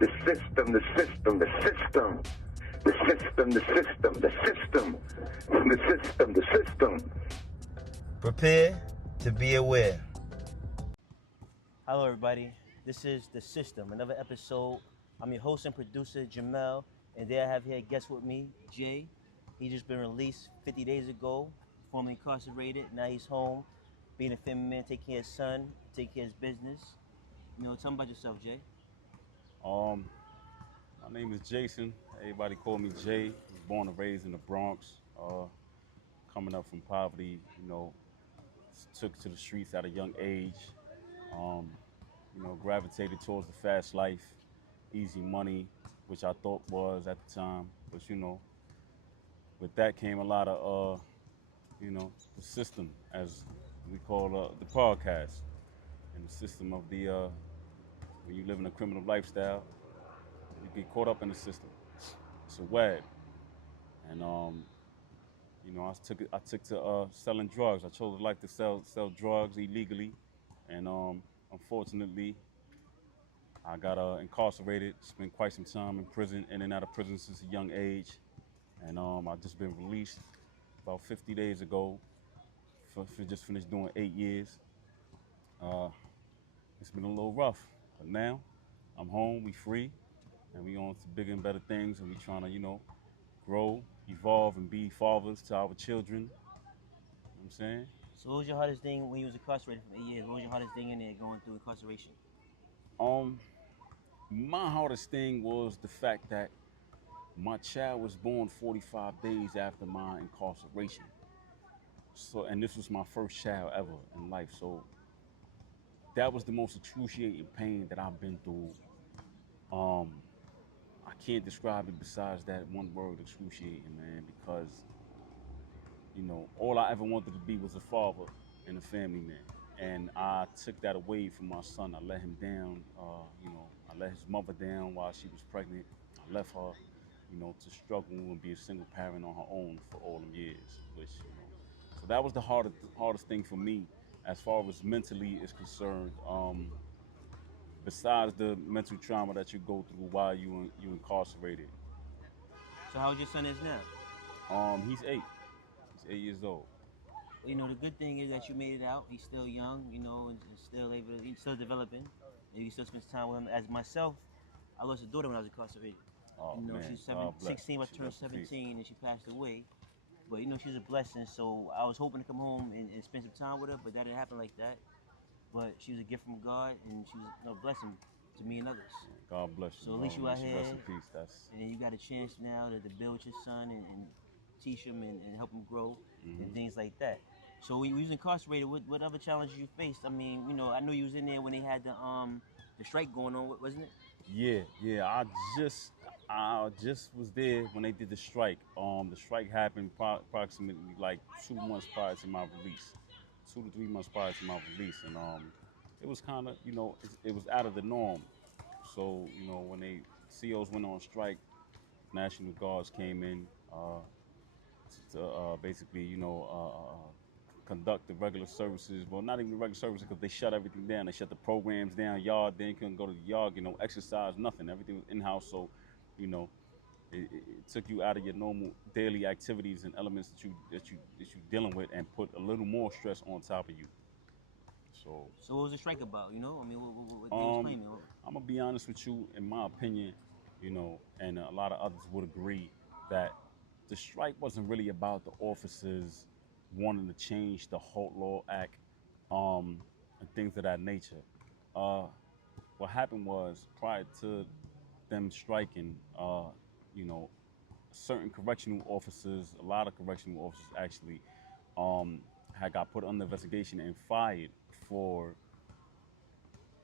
The system, the system, the system. The system, the system, the system. The system, the system. Prepare to be aware. Hello, everybody. This is The System, another episode. I'm your host and producer, Jemal, and there I have here a guest with me, Jay. He just been released 50 days ago, formerly incarcerated. Now he's home, being a family man, taking care of his son, taking care of his business. Tell me about yourself, Jay. My name is Jason. Everybody call me Jay. I was born and raised in the Bronx. Coming up from poverty, took to the streets at a young age. Gravitated towards the fast life, easy money, which I thought was at the time. But with that came a lot of, the system, as we call the podcast, and the system of the when you live in a criminal lifestyle, you get caught up in the system. It's a web, and I took to selling drugs. I chose a life to sell drugs illegally, and unfortunately, I got incarcerated. Spent quite some time in prison, in and out of prison since a young age, and I just been released about 50 days ago. Just finished doing 8 years. It's been a little rough, but now I'm home. We free, and we on to bigger and better things, and we trying to grow, evolve, and be fathers to our children. You know what I'm saying? So what was your hardest thing when you was incarcerated for 8 years? What was your hardest thing in there going through incarceration? My hardest thing was the fact that my child was born 45 days after my incarceration. So, and this was my first child ever in life. So that was the most excruciating pain that I've been through. I can't describe it besides that one word, excruciating, man, because all I ever wanted to be was a father and a family man. And I took that away from my son. I let him down. I let his mother down while she was pregnant. I left her, to struggle and be a single parent on her own for all them years. So that was the hardest thing for me, as far as mentally is concerned. Besides the mental trauma that you go through while you incarcerated. So how old your son is now? He's 8. He's 8 years old. The good thing is that you made it out. He's still young, and still able to, he's still developing. And you still spend time with him. As myself, I lost a daughter when I was incarcerated. Oh, man. She's 16, about to turn 17, and she passed away. But, she's a blessing, so I was hoping to come home and spend some time with her, but that didn't happen like that. But she was a gift from God, and she was a blessing to me and others. God bless you. So at least you out here, rest in peace. And then you got a chance now to build with your son and teach him and help him grow and things like that. So when you was incarcerated, what other challenges you faced? I mean, I know you was in there when they had the strike going on, wasn't it? Yeah. I just was there when they did the strike. The strike happened approximately like 2 months prior to my release, 2 to 3 months prior to my release, and it was kind of it was out of the norm. So when they COs went on strike, National Guards came in to basically conduct the regular services. Well, not even the regular services, because they shut everything down. They shut the programs down. Yard, then you couldn't go to the yard, exercise, nothing. Everything was in-house. So, it took you out of your normal daily activities and elements that you dealing with, and put a little more stress on top of you. So what was the strike about? I mean, what they was claiming? I'm gonna be honest with you. In my opinion, and a lot of others would agree that the strike wasn't really about the officers wanting to change the Halt Law Act, and things of that nature. What happened was, prior to them striking, certain correctional officers, a lot of correctional officers actually, had got put under investigation and fired for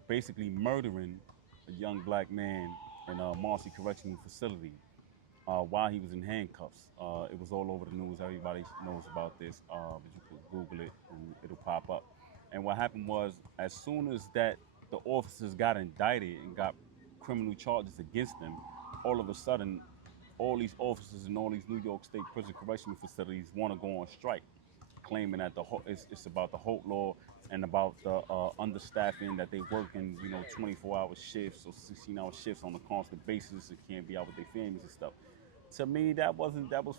basically murdering a young black man in a Marcy Correctional Facility while he was in handcuffs. It was all over the news. Everybody knows about this. But you can Google it and it'll pop up. And what happened was, as soon as the officers got indicted and got criminal charges against them, all of a sudden, all these officers in all these New York State prison correctional facilities want to go on strike. claiming that it's about the Holt law and about the understaffing, that they work in 24-hour shifts or 16-hour shifts on a constant basis and can't be out with their families and stuff. To me, that was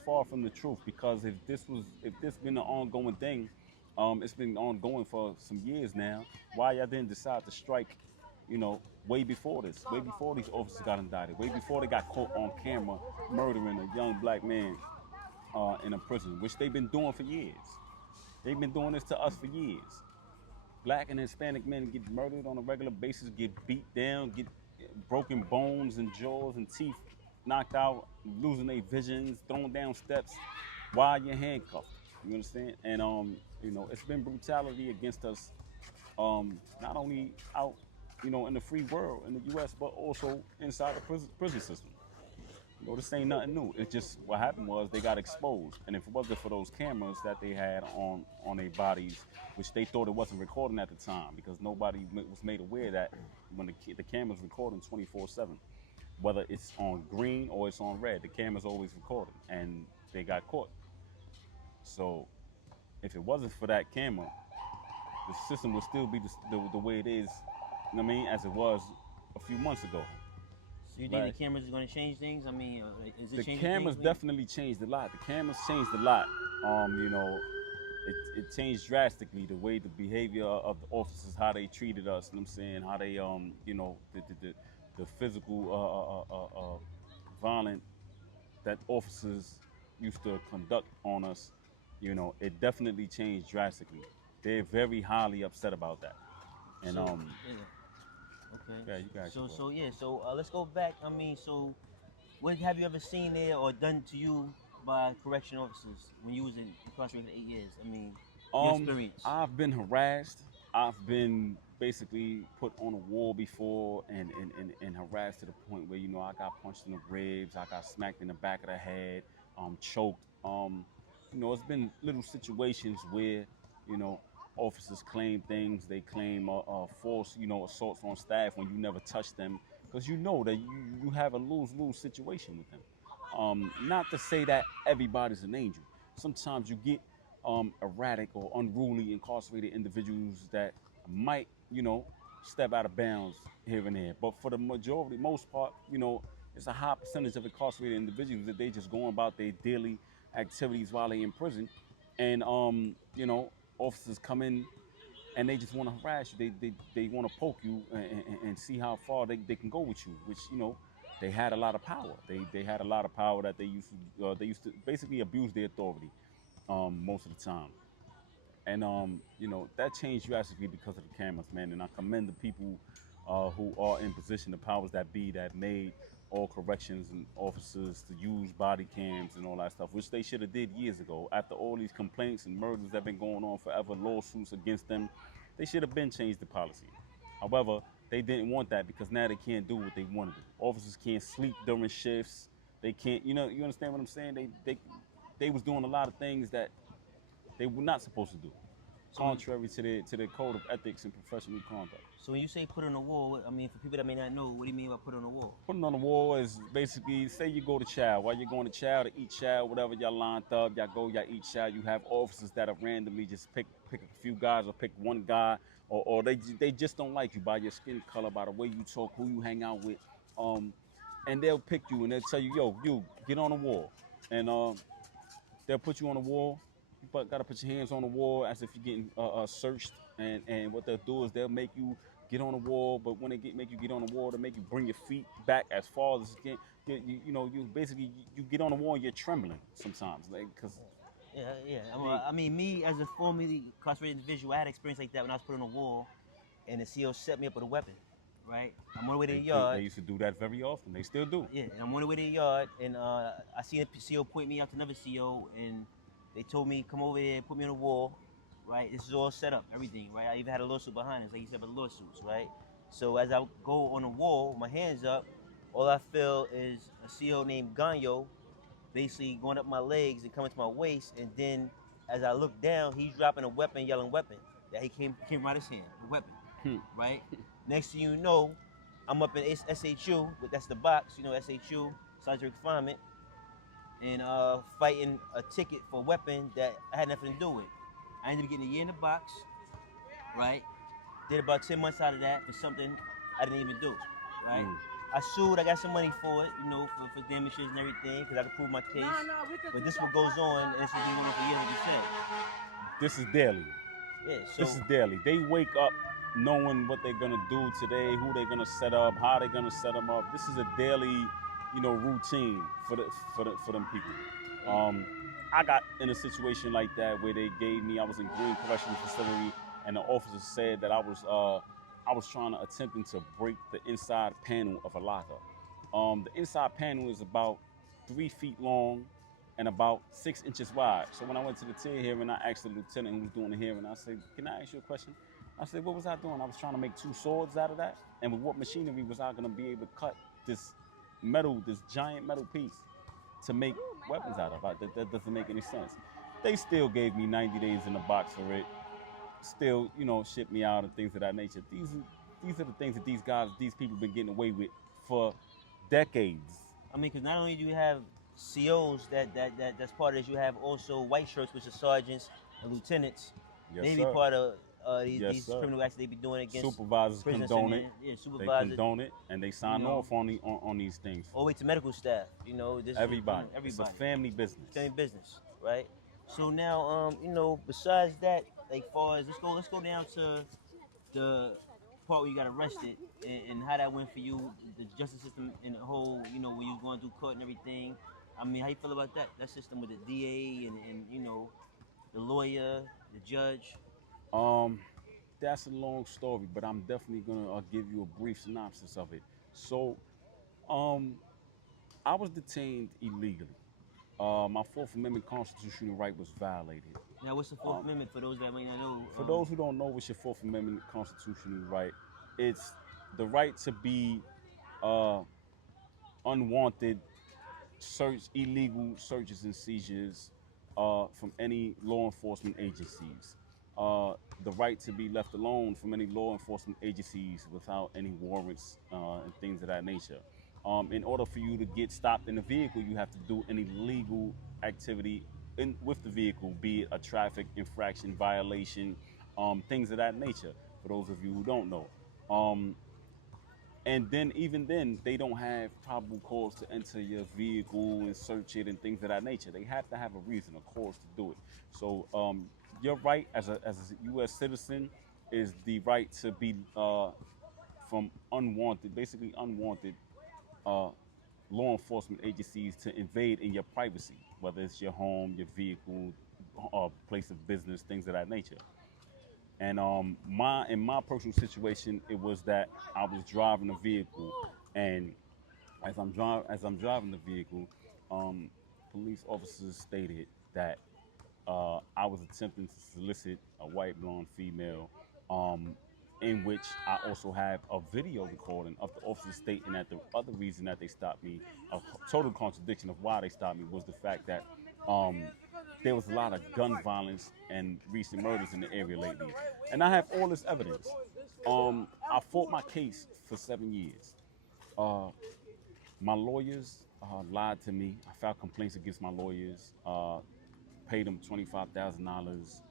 far from the truth, because if this been an ongoing thing, it's been ongoing for some years now. Why y'all didn't decide to strike, way before this, way before these officers got indicted, way before they got caught on camera murdering a young black man in a prison, which they've been doing for years. They've been doing this to us for years. Black and Hispanic men get murdered on a regular basis, get beat down, get broken bones and jaws and teeth knocked out, losing their visions, thrown down steps while you're handcuffed. You understand? And it's been brutality against us, not only out, in the free world in the U.S., but also inside the prison system. This ain't nothing new. It's just what happened was they got exposed, and if it wasn't for those cameras that they had on their bodies, which they thought it wasn't recording at the time, because nobody was made aware that when the camera's recording 24/7, whether it's on green or it's on red, the camera's always recording, and they got caught. So if it wasn't for that camera, the system would still be the way it is, as it was a few months ago. So you think the cameras is going to change things? I mean, is it changing The cameras things? definitely changed a lot. The cameras changed a lot. It changed drastically the way the behavior of the officers, how they treated us. You know what I'm saying? How they, the physical violence that officers used to conduct on us. It definitely changed drastically. They're very highly upset about that. And yeah. Okay. Yeah, you got So let's go back. I mean, so what have you ever seen there or done to you by correction officers when you was incarcerated for 8 years? I mean, your experience. I've been harassed. I've been basically put on a wall before and harassed to the point where, I got punched in the ribs, I got smacked in the back of the head, choked. It's been little situations where, officers claim things. They claim false, assaults on staff when you never touch them, because you know that you have a lose-lose situation with them. Not to say that everybody's an angel. Sometimes you get erratic or unruly incarcerated individuals that might, step out of bounds here and there. But for the most part, it's a high percentage of incarcerated individuals that they just going about their daily activities while they in prison, and officers come in and they just want to harass you. They want to poke you and see how far they can go with you, which they had a lot of power. They had a lot of power that they used to basically abuse their authority most of the time. And that changed drastically because of the cameras, man. And I commend the people who are in position, the powers that be, that made all corrections and officers to use body cams and all that stuff, which they should have did years ago. After all these complaints and murders that have been going on forever, lawsuits against them, they should have been changed the policy. However, they didn't want that, because now they can't do what they want to do. Officers can't sleep during shifts. They can't, you understand what I'm saying? They was doing a lot of things that they were not supposed to do, contrary to their code of ethics and professional conduct. So when you say put on the wall, I mean, for people that may not know, what do you mean by put on the wall? Putting on the wall is basically, say you go to chow. While you're going to chow to eat chow, whatever, y'all lined up, y'all eat chow. You have officers that are randomly just pick a few guys or pick one guy, or they just don't like you by your skin color, by the way you talk, who you hang out with, and they'll pick you and they'll tell you, yo, you get on the wall, and they'll put you on the wall. You got to put your hands on the wall as if you're getting searched, and what they'll do is they'll make you get on the wall, but when they make you get on the wall, they make you bring your feet back as far as you can. You basically get on the wall and you're trembling sometimes, because. Yeah. I mean, me as a formerly incarcerated individual, I had experience like that when I was put on a wall, and the CO set me up with a weapon. Right, I'm on the way to the yard. They used to do that very often. They still do. Yeah, and I'm on the way to the yard, and I see a CO point me out to another CO, and they told me, come over here, put me on the wall, right? This is all set up, everything, right? I even had a lawsuit behind us, like you said, about lawsuits, right? So as I go on the wall, with my hands up, all I feel is a CO named Ganyo basically going up my legs and coming to my waist, and then as I look down, he's dropping a weapon, yelling weapon, that he came out his hand, a weapon, right? Next thing you know, I'm up in SHU, but that's the box, SHU, Sergeant Confinement, and fighting a ticket for a weapon that I had nothing to do with. I ended up getting a year in the box, right? Did about 10 months out of that for something I didn't even do, right? I sued. I got some money for it, you know, for damages and everything, because I could prove my case. But this is what goes on, and this has been going on for years, like you said. This is daily. Yeah, so This is daily. They wake up knowing what they're gonna do today, who they're gonna set up, how they're gonna set them up. This is a daily, routine for them people. I got in a situation like that where they gave me. I was in Green Correctional Facility, and the officer said that I was trying to attempting to break the inside panel of a locker. The inside panel is about 3 feet long and about 6 inches wide. So when I went to the tier hearing, I asked the lieutenant who was doing the hearing, I said, "Can I ask you a question?" I said, "What was I doing?" I was trying to make 2 swords out of that. And with what machinery was I gonna be able to cut this giant metal piece to make weapons out of? That doesn't make any sense. They still gave me 90 days in the box for it. Still, shipped me out and things of that nature. These are the things that these people have been getting away with for decades. I mean, because not only do you have COs that's part of this, you have also white shirts, which are sergeants and lieutenants. Yes, they be sir. part of Yes, these sir. criminal acts they be doing against Supervisors prisoners. condone it. Yeah, They supervisors. condone it, and they sign off on these things. All the way to medical staff. This Everybody. Everybody. It's a family business. Family business, right? So now, besides that, like far as let's go down to the part where you got arrested and how that went for you, the justice system in the whole, where you was going through court and everything. I mean, how you feel about that system with the DA and the lawyer, the judge? That's a long story, but I'm definitely gonna give you a brief synopsis of it. So, I was detained illegally. My Fourth Amendment constitutional right was violated. Now, what's the Fourth Amendment for those that may not know? For those who don't know what's your Fourth Amendment constitutional right, it's the right to be unwanted illegal searches and seizures from any law enforcement agencies. The right to be left alone from any law enforcement agencies without any warrants and things of that nature. In order for you to get stopped in a vehicle, you have to do any legal activity with the vehicle, be it a traffic infraction, violation, things of that nature, for those of you who don't know. And then, even then, they don't have probable cause to enter your vehicle and search it and things of that nature. They have to have a reason, a cause to do it. So your right as a U.S. citizen is the right to be from basically unwanted law enforcement agencies to invade in your privacy, whether it's your home, your vehicle, place of business, things of that nature. And in my personal situation, it was that I was driving a vehicle, and as I'm driving the vehicle, police officers stated that I was attempting to solicit a white blonde female, in which I also have a video recording of the officers stating that the other reason that they stopped me, a total contradiction of why they stopped me, was the fact that there was a lot of gun violence and recent murders in the area lately. And I have all this evidence. I fought my case for 7 years. My lawyers lied to me. I filed complaints against my lawyers, paid them $25,000.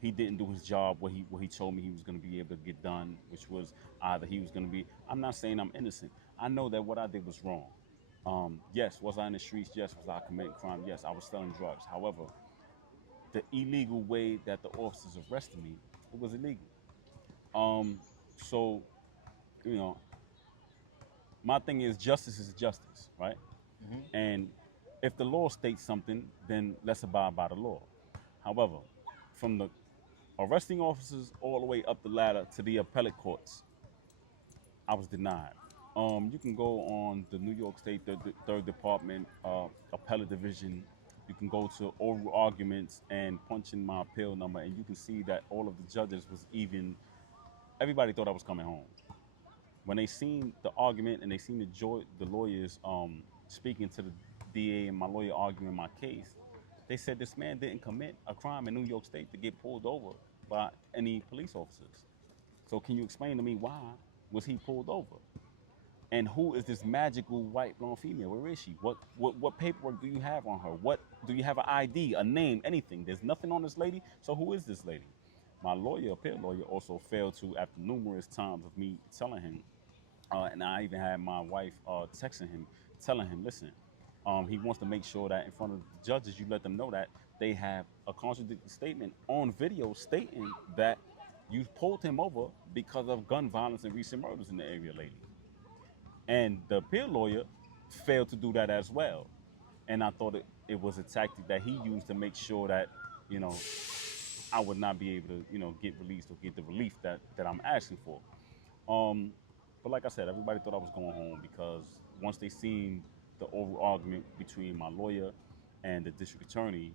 He didn't do his job what he told me he was going to be able to get done, which was either he was going to be. I'm not saying I'm innocent. I know that what I did was wrong. Yes, was I in the streets? Yes. Was I committing crime? Yes, I was selling drugs. However, the illegal way that the officers arrested me, it was illegal. So, my thing is justice, right? And if the law states something, then let's abide by the law. However, from the arresting officers all the way up the ladder to the appellate courts, I was denied. You can go on the New York State Third Department Appellate Division. You can go to oral arguments and punch in my appeal number, and you can see that all of the judges everybody thought I was coming home. When they seen the argument and they seen the lawyers speaking to the DA and my lawyer arguing my case, they said this man didn't commit a crime in New York State to get pulled over by any police officers. So can you explain to me why was he pulled over? And who is this magical white blonde female? Where is she? What paperwork do you have on her? What do you have, an ID, a name, anything? There's nothing on this lady. So who is this lady? My lawyer, appeal lawyer, also failed to, after numerous times of me telling him, and I even had my wife texting him, telling him, listen, he wants to make sure that in front of the judges, you let them know that they have a contradictory statement on video stating that you pulled him over because of gun violence and recent murders in the area lately. And the appeal lawyer failed to do that as well. And I thought it was a tactic that he used to make sure that, you know, I would not be able to, get released or get the relief that I'm asking for. But like I said, everybody thought I was going home because once they seen the oral argument between my lawyer and the district attorney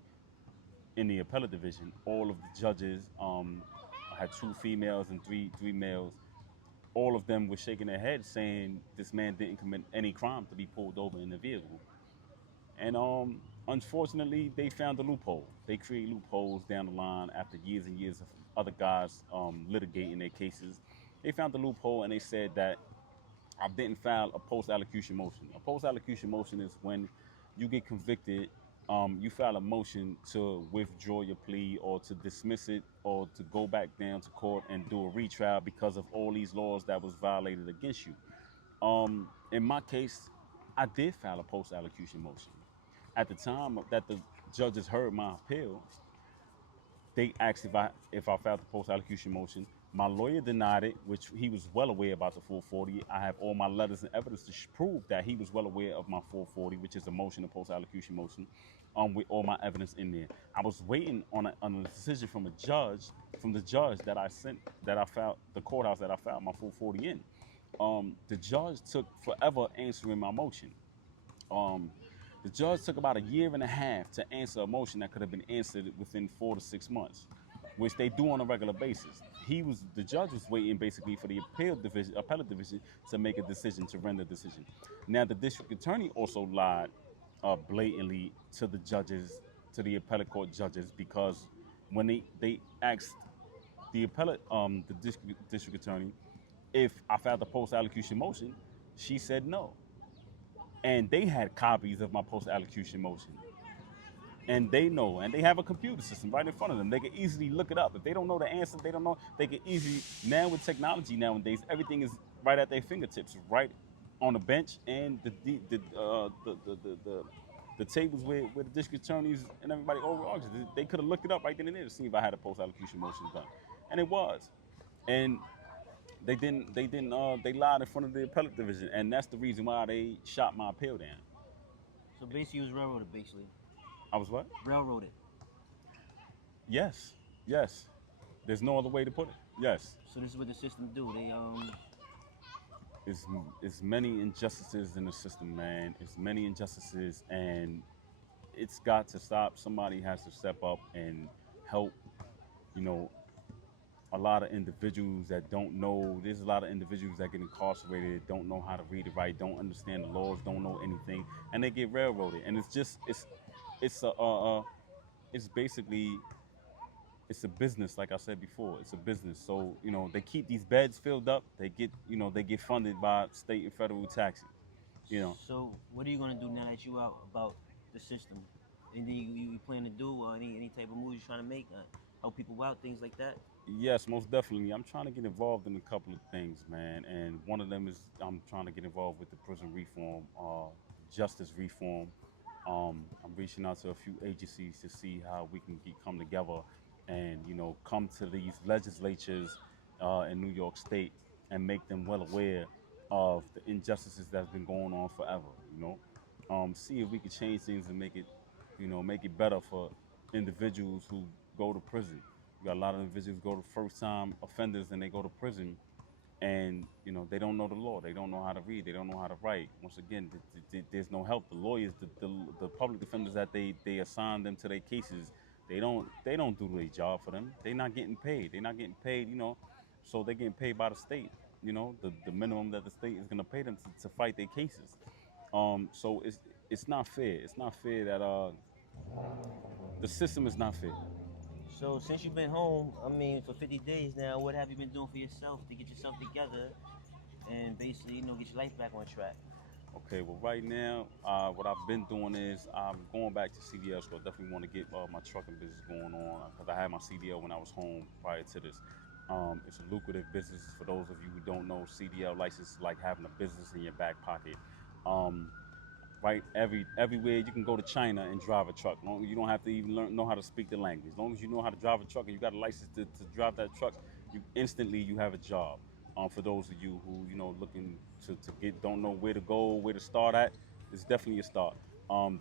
in the appellate division, all of the judges had two females and three males. All of them were shaking their heads saying this man didn't commit any crime to be pulled over in the vehicle. And unfortunately, they found a loophole. They create loopholes down the line after years and years of other guys litigating their cases. They found the loophole and they said that I didn't file a post-allocution motion. A post-allocution motion is when you get convicted, you file a motion to withdraw your plea or to dismiss it or to go back down to court and do a retrial because of all these laws that was violated against you. In my case, I did file a post-allocution motion. At the time that the judges heard my appeal, they asked if I filed the post-allocution motion. My lawyer denied it, which he was well aware about the 440. I have all my letters and evidence to prove that he was well aware of my 440, which is a motion, a post-allocution motion, with all my evidence in there. I was waiting on a decision from the judge that I filed, the courthouse that I filed my 440 in. The judge took forever answering my motion. The judge took about a year and a half to answer a motion that could have been answered within 4 to 6 months, which they do on a regular basis. The judge was waiting basically for the appellate division to make a decision, to render a decision. Now, the district attorney also lied blatantly to the judges, to the appellate court judges, because when they asked the district attorney if I filed the post-allocution motion, she said no. And they had copies of my post-allocution motion. And they know, and they have a computer system right in front of them. They can easily look it up. If they don't know the answer, they don't know, they can easily, now with technology nowadays, everything is right at their fingertips, right on the bench, and the tables where the district attorneys and everybody over argues. They could have looked it up right then and there to see if I had a post-allocution motion done. And it was. And they lied in front of the appellate division, and that's the reason why they shot my appeal down. So basically, you was railroaded, basically. I was what? Railroaded. Yes. There's no other way to put it. Yes. So this is what the system do. They It's many injustices in the system, man. It's many injustices, and it's got to stop. Somebody has to step up and help. A lot of individuals that don't know. There's a lot of individuals that get incarcerated, don't know how to read and write, don't understand the laws, don't know anything, and they get railroaded. And it's a business, like I said before. It's a business. So they keep these beds filled up. They get funded by state and federal taxes. So what are you gonna do now that you out about the system? Anything you plan to do, or any type of moves you're trying to make, help people out, things like that? Yes, most definitely. I'm trying to get involved in a couple of things, man. And one of them is I'm trying to get involved with the prison reform, justice reform. I'm reaching out to a few agencies to see how we can come together and, come to these legislatures in New York State and make them well aware of the injustices that's been going on forever, see if we can change things and make it better for individuals who go to prison. You got a lot of individuals go to first-time offenders and they go to prison, and they don't know the law. They don't know how to read. They don't know how to write. Once again, there's no help. The lawyers, the public defenders that they assign them to their cases, they don't do their job for them. They're not getting paid. So they're getting paid by the state. The minimum that the state is gonna pay them to fight their cases. So it's not fair. It's not fair that the system is not fair. So since you've been home, for 50 days now, what have you been doing for yourself to get yourself together and basically, get your life back on track? Okay, well, right now, what I've been doing is I'm going back to CDL, so I definitely want to get my trucking business going on because I had my CDL when I was home prior to this. It's a lucrative business. For those of you who don't know, CDL license is like having a business in your back pocket. Um, right, everywhere you can go to China and drive a truck. Long you don't have to even know how to speak the language. As long as you know how to drive a truck and you got a license to drive that truck, you have a job. For those of you who looking to get don't know where to go, where to start at, it's definitely a start.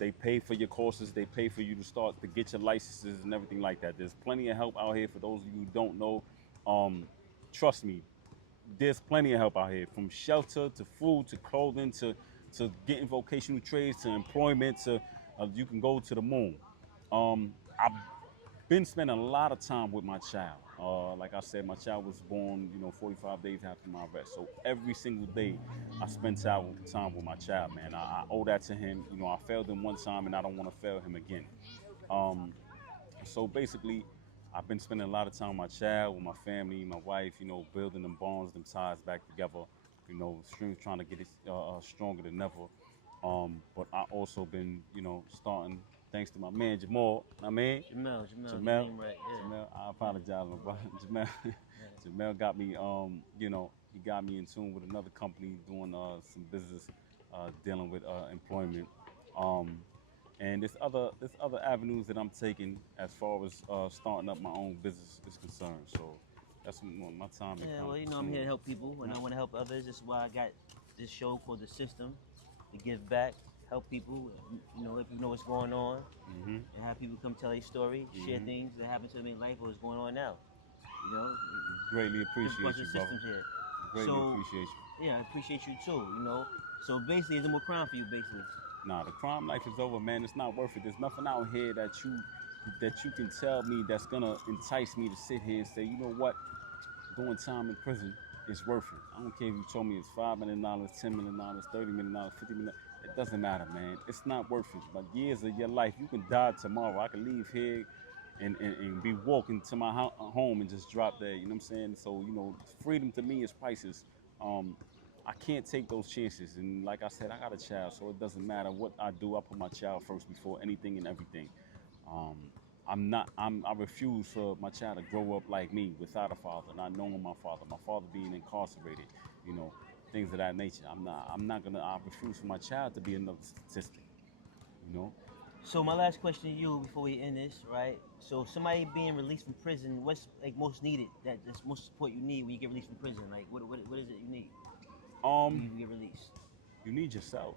They pay for your courses, they pay for you to start to get your licenses and everything like that. There's plenty of help out here for those of you who don't know. Trust me, there's plenty of help out here, from shelter to food to clothing to getting vocational trades to employment to you can go to the moon. I've been spending a lot of time with my child. Like I said, my child was born, 45 days after my arrest. So every single day, I spend time with my child, man. I owe that to him. I failed him one time, and I don't want to fail him again. Um, so basically, I've been spending a lot of time with my child, with my family, my wife, building them bonds, them ties back together, strength trying to get it stronger than ever. But I also been, starting, thanks to my man Jemal, Jemal, your Jamel, name right? Yeah. Jamel, I apologize, my brother. Jamel, Jamel got me, he got me in tune with another company doing some business dealing with employment. Um, and there's other avenues that I'm taking as far as starting up my own business is concerned. So that's my time been Yeah, kind well, of I'm here to consumed. help people, and I want to help others. That's why I got this show called The System, to give back, help people, let people know what's going on, Hmm. and have people come tell their story, share Hmm. things that happened to them in life or what's going on now. You know, Greatly different appreciate parts of you, the brother. systems here. Greatly So, appreciate you. yeah, I appreciate you too. So basically, there's no more crime for you, basically. Nah, the crime life is over, man. It's not worth it. There's nothing out here that you can tell me that's gonna entice me to sit here and say, you know what, doing time in prison is worth it. I don't care if you told me it's $5 million, $10 million, $30 million, $50 million. It doesn't matter, man. It's not worth it. But years of your life, you can die tomorrow. I can leave here and be walking to my home and just drop there. You know what I'm saying? So freedom to me is priceless. Um, I can't take those chances. And like I said, I got a child, so it doesn't matter what I do. I put my child first before anything and everything. Um, I'm not. I refuse for my child to grow up like me, without a father, not knowing my father. My father being incarcerated, you know, things of that nature. I'm not gonna. I refuse for my child to be another statistic. You know. So my last question to you before we end this, right? So somebody being released from prison, what's like most needed? That's most support you need when you get released from prison. Like what is it you need when Um, you get released? you need yourself.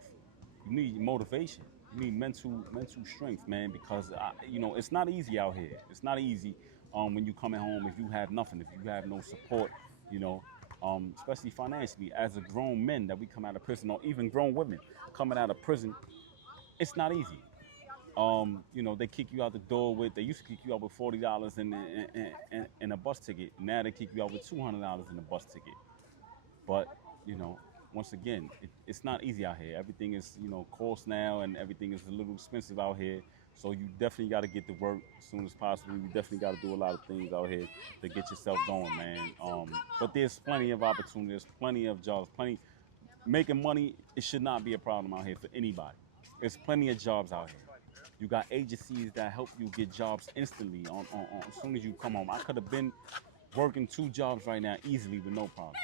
You need motivation. You need mental strength, man. Because it's not easy out here. It's not easy. When you coming home, if you have nothing, if you have no support, you know, especially financially, as a grown men that we come out of prison, or even grown women coming out of prison, it's not easy. They kick you out the door with. They used to kick you out with $40 in a bus ticket. Now they kick you out with $200 in a bus ticket. But you know, once again, it's not easy out here. Everything is cost now, and everything is a little expensive out here. So you definitely got to get to work as soon as possible. You definitely got to do a lot of things out here to get yourself going, man. But there's plenty of opportunity. There's plenty of jobs. Plenty making money. It should not be a problem out here for anybody. There's plenty of jobs out here. You got agencies that help you get jobs instantly as soon as you come home. I could have been working 2 jobs right now easily with no problem.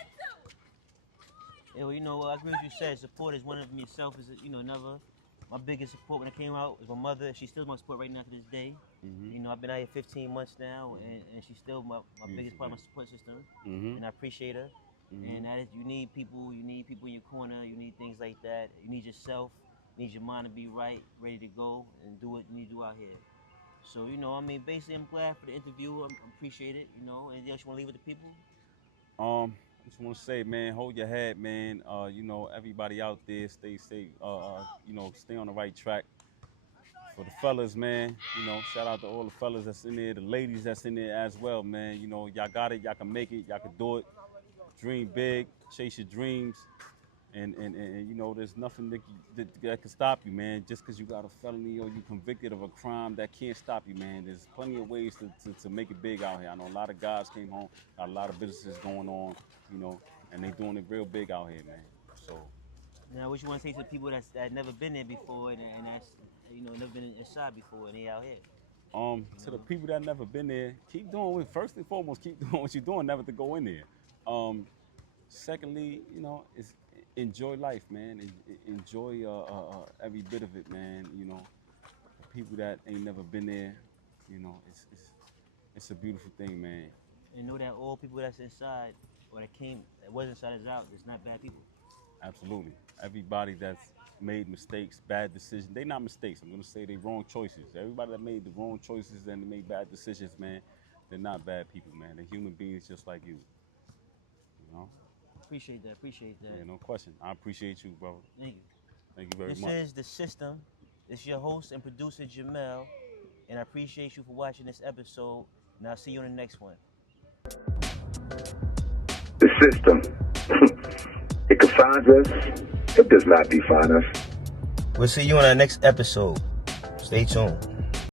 Yeah, well, I agree with you said. Support is one of them. Yourself is, another. My biggest support when I came out was my mother. She's still my support right now to this day. Hmm. I've been out here 15 months now, and she's still my biggest part of my support system. Hmm. And I appreciate her. Hmm. And that is, you need people in your corner, you need things like that. You need yourself, you need your mind to be right, ready to go, and do what you need to do out here. So, basically, I'm glad for the interview. I appreciate it. Anything else you want to leave with the people? I just want to say, man, hold your head, man. Everybody out there, stay safe. Stay on the right track. For the fellas, man, shout out to all the fellas that's in there, the ladies that's in there as well, man. Y'all got it, y'all can make it, y'all can do it. Dream big, chase your dreams, and there's nothing that can stop you, man. Just because you got a felony or you convicted of a crime, that can't stop you, man. There's plenty of ways to make it big out here. I know a lot of guys came home, got a lot of businesses going on, and they doing it real big out here, man. So now, what you want to say to the people that never been there before and that's never been inside before and they out here? To the people that never been there, keep doing it. First and foremost, keep doing what you're doing, never to go in there. Secondly, is enjoy life, man. Enjoy every bit of it, man. People that ain't never been there, it's a beautiful thing, man. And know that all people that's inside or that was inside is out. It's not bad people. Absolutely. Everybody that's made mistakes, bad decisions. They not mistakes. I'm gonna say they wrong choices. Everybody that made the wrong choices and made bad decisions, man, they're not bad people, man. They're human beings just like you. Appreciate that. Yeah, no question. I appreciate you, brother. Thank you. Thank you very much. This is The System. It's your host and producer, Jemal, and I appreciate you for watching this episode, and I'll see you on the next one. The system. It confines us. It does not define us. We'll see you on our next episode. Stay tuned.